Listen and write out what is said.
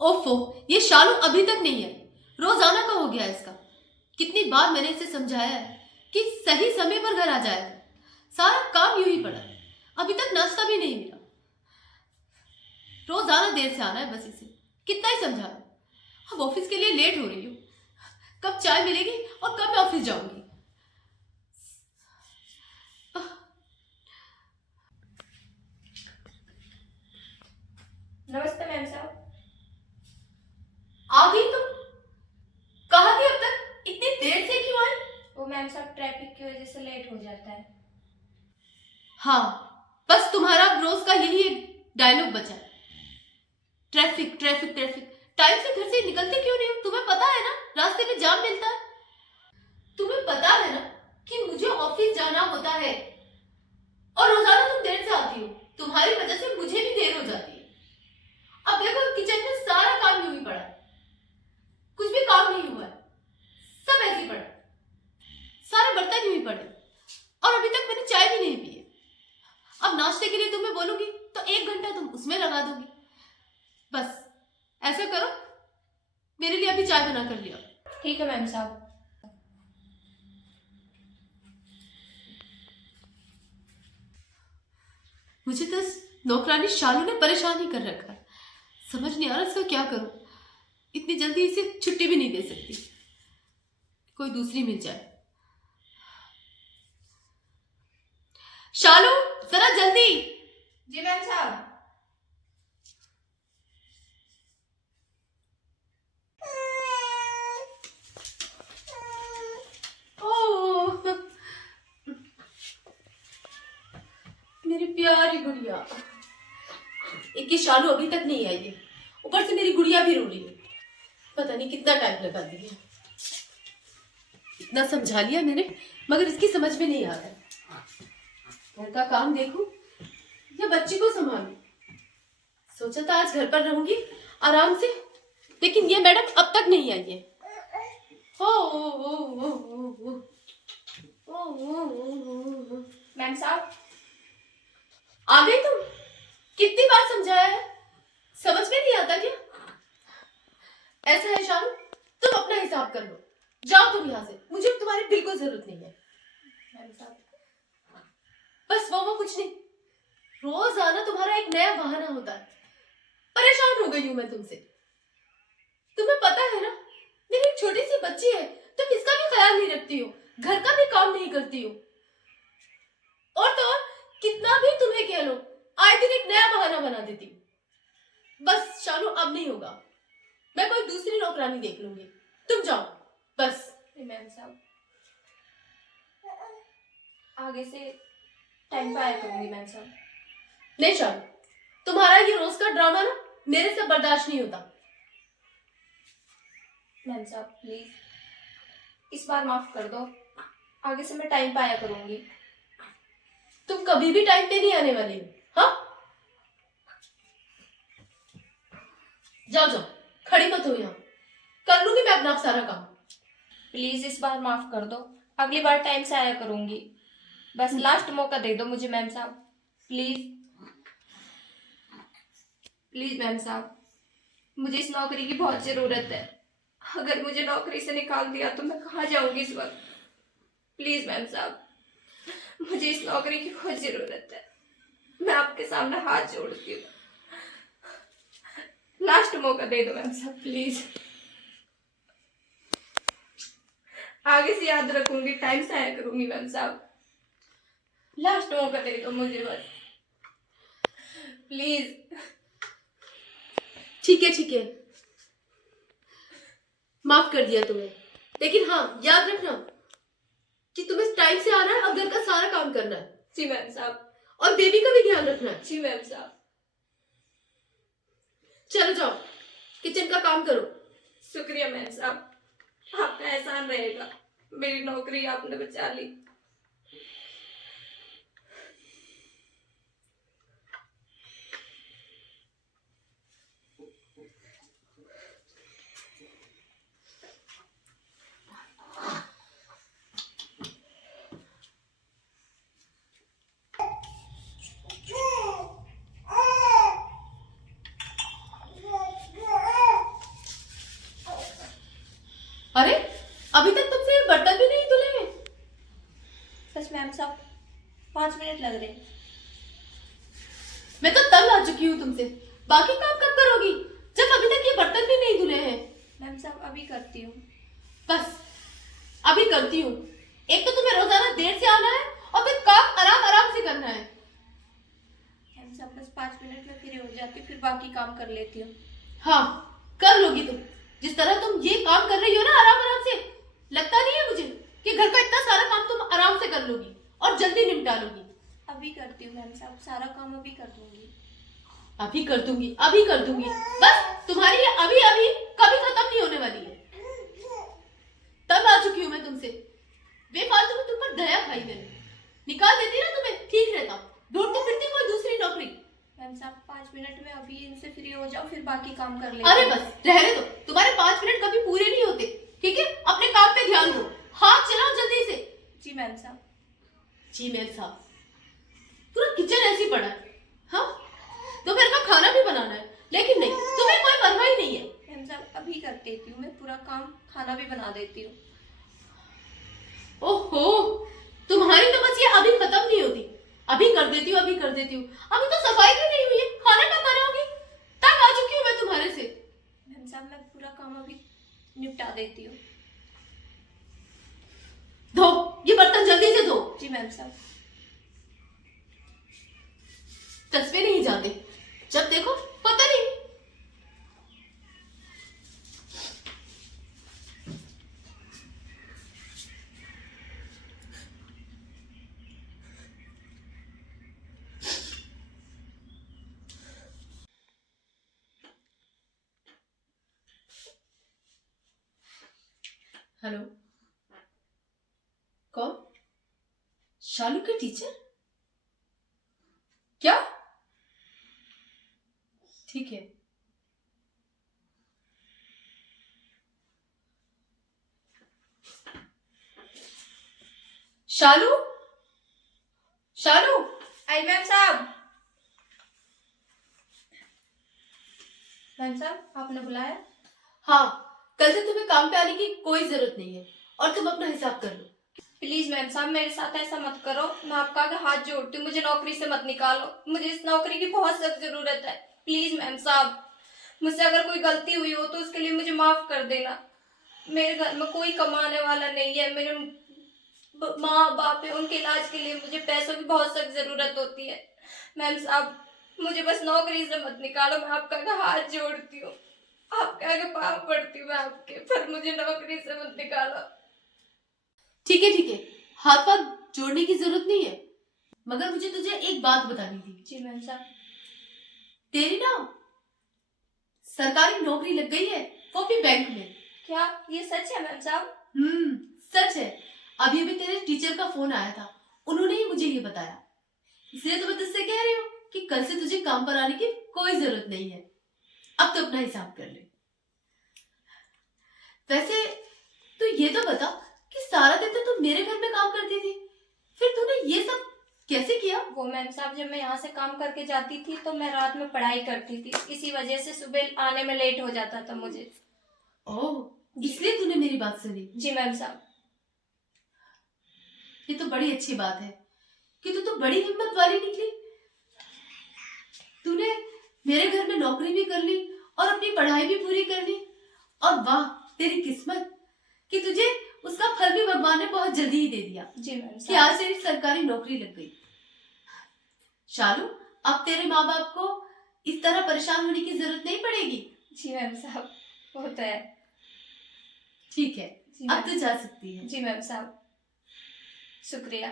ओफो, ये शालू अभी तक नहीं है। रोजाना का हो गया इसका। कितनी बार मैंने इसे समझाया है कि सही समय पर घर आ जाएगा। सारा काम यूं ही पड़ा है। अभी तक नाश्ता भी नहीं मिला। रोजाना देर से आना है बस इसे। कितना ही समझा लो। अब ऑफिस के लिए लेट हो रही हूँ। कब चाय मिलेगी और कब मैं ऑफिस जाऊंगी। नमस्ते मैम साहब। आ गई तुम? कहाँ थी अब तक? इतनी देर से क्यों आई? वो मैम साहब ट्रैफिक की वजह से लेट हो जाता है। हाँ, बस तुम्हारा अब रोज का यही एक डायलॉग बचा है। Traffic traffic traffic. टाइम से घर से निकलते क्यों नहीं हो? तुम्हें पता है ना रास्ते में जाम मिलता है। तुम्हें पता है ना कि मुझे ऑफिस जाना होता है और रोजाना तुम देर से आती हो। तुम्हारी वजह से मुझे भी देर हो जाती है। अब देखो किचन में सारा काम यूं ही पड़ा है। कुछ भी काम नहीं हुआ है। सब ऐसे ही पड़ा है। सारे बर्तन यूं ही पड़े और अभी तक मैंने चाय भी नहीं पी है। अब नाश्ते के लिए तुम्हें बोलूंगी तो 1 घंटा तुम उसमें लगा दोगी। बस ऐसा करो, मेरे लिए अभी चाय बना कर लिया। ठीक है मैम साहब। मुझे तो इस नौकरानी शालू ने परेशान ही कर रखा है। समझ नहीं आ रहा इसका क्या करूं। इतनी जल्दी इसे छुट्टी भी नहीं दे सकती। कोई दूसरी मिल जाए। शालू, जरा जल्दी। जी मैम साहब। ओह, मेरी प्यारी गुड़िया। एक ये शालू अभी तक नहीं आई है। ऊपर से मेरी गुड़िया भी रो रही है। पता नहीं कितना टाइम लगा दिया। इतना समझा लिया मैंने मगर इसकी समझ में नहीं आ रहा है। घर का काम देखूं या बच्ची को संभालूं। सोचा था आज घर पर रहूंगी आराम से, लेकिन ये मैडम अब तक नहीं आई है। ओ ओ ओ ओ ओ ओ ओ ओ। मैम साहब। आ गई तुम? कितनी बार समझाया है, समझ में नहीं आता क्या? ऐसा है शालू, तुम अपना हिसाब कर लो। जाओ तुम यहाँ से, मुझे तुम्हारी बिल्कुल जरूरत नहीं है। मैम साहब। बस वो कुछ नहीं। रोज आना तुम्हारा एक नया बहाना होता है। परेशान हो गई हूं मैं तुमसे। तुम्हें पता है ना मेरी एक छोटी सी बच्ची है, तुम इसका भी ख्याल नहीं रखती हो, घर का भी काम नहीं करती हो। और तो और कितना भी तुम्हें कह लो, आए दिन एक नया बहाना बना देती हो। बस शालू अब नहीं होगा। मैं कोई दूसरी नौकरानी देख लूंगी। तुम जाओ बस। मैम साहब आगे से टाइम पे आया करूंगी मैम साहब। नहीं शालू, तुम्हारा ये रोज का ड्रामा ना मेरे से बर्दाश्त नहीं होता। मैम साहब प्लीज इस बार माफ कर दो। आगे से मैं टाइम पे आया करूंगी। तुम कभी भी टाइम पे नहीं आने वाली हो। हाँ, जाओ जाओ, खड़ी मत हो यहाँ। कर लूंगी मैं अपना सारा काम। प्लीज इस बार माफ कर दो। अगली बार टाइम से आया करूंगी। बस लास्ट मौका दे दो मुझे मैम साहब। प्लीज प्लीज मैम साहब, मुझे इस नौकरी की बहुत जरूरत है। अगर मुझे नौकरी से निकाल दिया तो मैं कहाँ जाऊंगी इस वक्त। प्लीज मैम साहब, मुझे इस नौकरी की बहुत जरूरत है। मैं आपके सामने हाथ जोड़ती हूँ। लास्ट मौका दे दो मैम साहब प्लीज। आगे से याद रखूंगी, टाइम से आया करूंगी मैम साहब। लास्ट मौका दे दो मुझे बस प्लीज। ठीक है ठीक है, माफ कर दिया तुम्हें। लेकिन हाँ, याद रखना कि तुम्हें टाइम से आना है और घर का सारा काम करना है। जी मैम साहब। और बेबी का भी ध्यान रखना है। जी मैम साहब। चलो जाओ, किचन का काम करो। शुक्रिया मैम साहब, आपका एहसान रहेगा। मेरी नौकरी आपने बचा ली। अरे अभी तक तुमसे ये बर्तन भी नहीं धुले हैं। बस मैम साहब 5 मिनट लग रहे हैं। मैं तो तंग आ चुकी हूँ तुमसे। बाकी काम कब करोगी जब अभी तक ये बर्तन भी नहीं धुले हैं? मैम साहब अभी करती हूँ। बस अभी करती हूँ। एक तो तुम्हें रोजाना देर से आना है और फिर काम आराम आराम से करना है। मैम साहब बस 5 मिनट में फ्री हो जाती हूँ, फिर बाकी काम कर लेती हूँ। हाँ कर लोगी तुम। जिस तरह तुम ये काम कर रही हो ना आराम आराम से, लगता नहीं है मुझे कि घर का इतना सारा काम तुम आराम से कर लोगी और जल्दी निपटा लोगी। अभी करती हूँ मैम साहब, सारा काम अभी कर दूंगी। अभी कर दूंगी, अभी कर दूंगी। बस तुम्हारी ये अभी अभी कभी खत्म नहीं होने वाली है। तब आ चुकी हूँ मैं तुमसे। बेफालतू में तुम पर दया खाई मैंने। निकाल देती ना तुम्हें ठीक रहता। ढूंढती फिरती कोई दूसरी नौकरी। मैम साहब 5 मिनट में अभी इनसे फ्री हो जाओ, फिर बाकी काम कर लेती अरे हूँ। बस रहने दो। तुम्हारे 5 मिनट कभी पूरे नहीं होते। ठीक है, अपने काम पे ध्यान दो। हाथ चलाओ जल्दी से। जी मैम साहब। जी मैम साहब। पूरा किचन ऐसी पड़ा है। हाँ दोपहर का खाना भी बनाना है, लेकिन नहीं, तुम्हें कोई परवाह ही नहीं है। मैम साहब अभी कर देती हूँ, मैं पूरा काम खाना भी बना देती हूँ। ओहो, तुम्हारी तो बस ये अभी खत्म नहीं होती। अभी कर देती हूँ, अभी कर देती हूँ। अभी तो सफाई भी नहीं हुई है, खाना कब बनाओगी? तंग आ चुकी हूँ मैं तुम्हारे से। मैम साहब मैं पूरा काम अभी निपटा देती हूँ। धो ये बर्तन जल्दी से धो। जी मैम साहब। तस्वीर नहीं जाते, जब देखो पता नहीं। हेलो, कौन? शालू के टीचर? क्या? ठीक है। शालू, शालू। आई मैम साहब। मैम साहब आपने बुलाया? हाँ, कल से तुम्हें काम पे आने की कोई जरूरत नहीं है और तुम अपना हिसाब कर लो। प्लीज मैम साहब मेरे साथ ऐसा मत करो, मैं आपका आगे हाथ जोड़ती हूँ, मुझे नौकरी से मत निकालो। मुझे इस नौकरी की बहुत सख्त जरूरत है। प्लीज मैम साहब, मुझसे अगर कोई गलती हुई हो तो उसके लिए मुझे माफ कर देना। मेरे घर में कोई कमाने वाला नहीं है, मेरे माँ बाप है, उनके इलाज के लिए मुझे पैसों की बहुत सख्त जरूरत होती है। मैम साहब मुझे बस नौकरी से मत निकालो, मैं आपका आगे हाथ जोड़ती हूँ, आपके आगे पाँव पड़ती हूँ मैं आपके, पर मुझे नौकरी से मत निकालो। ठीक है ठीक है, हाथ पाथ जोड़ने की जरूरत नहीं है, मगर मुझे तुझे एक बात बतानी थी। जी मैम साहब। तेरी ना सरकारी नौकरी लग गई है, वो भी बैंक में। क्या ये सच है मैम साहब? सच है। अभी अभी तेरे टीचर का फोन आया था, उन्होंने ही मुझे ये बताया। इसलिए तो मैं तुझसे कह रही हूँ कि कल से तुझे काम पर आने की कोई जरूरत नहीं है। अब तो अपना हिसाब कर ले। वैसे तू ये तो बता कि सारा दिन तो तू मेरे घर में काम करती थी, फिर तूने ये सब कैसे किया? वो मैम साहब जब मैं यहाँ से काम करके जाती थी तो मैं रात में पढ़ाई करती थी, इसी वजह से सुबह आने में लेट हो जाता था मुझे। ओह, इसलिए तूने मेरी बात सुनी। जी मैम साहब। ये तो बड़ी अच्छी बात है कि तू तो बड़ी हिम्मत वाली निकली। तूने मेरे घर में नौकरी भी कर ली और अपनी पढ़ाई भी पूरी कर ली। और वाह तेरी किस्मत कि तुझे उसका फल भी भगवान ने बहुत जल्दी ही दे दिया। जी मैम कि साहब। आज तेरी सरकारी नौकरी लग गई। शालू, अब तेरे माँ बाप को इस तरह परेशान होने की जरूरत नहीं पड़ेगी। जी मैम साहब वो तो है। ठीक है, जी अब तो जा सकती है। जी मैम साहब शुक्रिया।